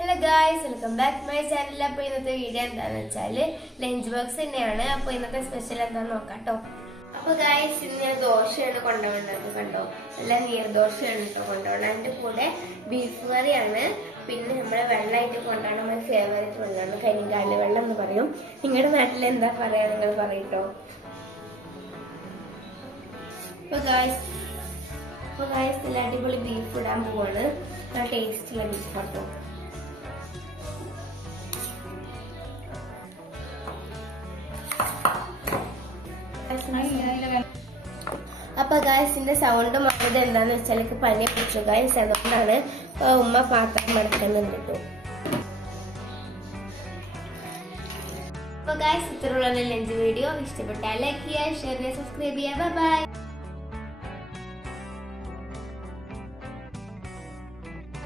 Hello guys welcome back to my channel അപ്പോൾ ഇന്നത്തെ video എന്താണെന്ന് വെച്ചാൽ ലഞ്ച് ബോക്സ് തന്നെയാണ്. അപ്പോൾ ഇന്നത്തെ സ്പെഷ്യൽ എന്താണെന്ന് നോക്കാം കേട്ടോ അപ്പോൾ ഗായ്സ് ഇന്ന് ഞാൻ ദോശയാണ് കൊണ്ടുവന്നത് കണ്ടോ? എല്ലാം നീർദോശയാണ് കേട്ടോ കൊണ്ടുപോകണം അതിന്റെ കൂടെ ബീഫ് കറിയാണ്. പിന്നെ നമ്മളെ വെള്ളമായിട്ട് കൊണ്ടാണ് നമ്മുടെ ഫേവറേറ്റ് വെള്ളമാണ് കരിങ്കാൽ വെള്ളം എന്ന് പറയും. നിങ്ങളുടെ നാട്ടിൽ എന്താ പറയാ നിങ്ങൾ പറയട്ടോ? അപ്പോൾ ഗായ്സ് അപ്പോൾ ഗായ്സ് നല്ല അടിപൊളി ബീഫ് ഇടാൻ പോവാണ്. നല്ല ടേസ്റ്റുള്ള ബീഫ് കേട്ടോ അപ്പൊ ഗായസിന്റെ സൗണ്ട് മാറിയത് എന്താന്ന് വെച്ചാൽ എനിക്ക് പനി പിടിച്ചു ഗായസ് അതുകൊണ്ടാണ് ഉമ്മ പാത്രം മടക്കുന്നുണ്ട് കേട്ടോ അപ്പൊ ഗായസ് ഇത്രയുള്ള ലഞ്ച് വീഡിയോ ഇഷ്ടപ്പെട്ടാൽ ലൈക്ക് ചെയ്യുക ഷെയർ ചെയ്യുക സബ്സ്ക്രൈബ് ചെയ്യുക. ബൈ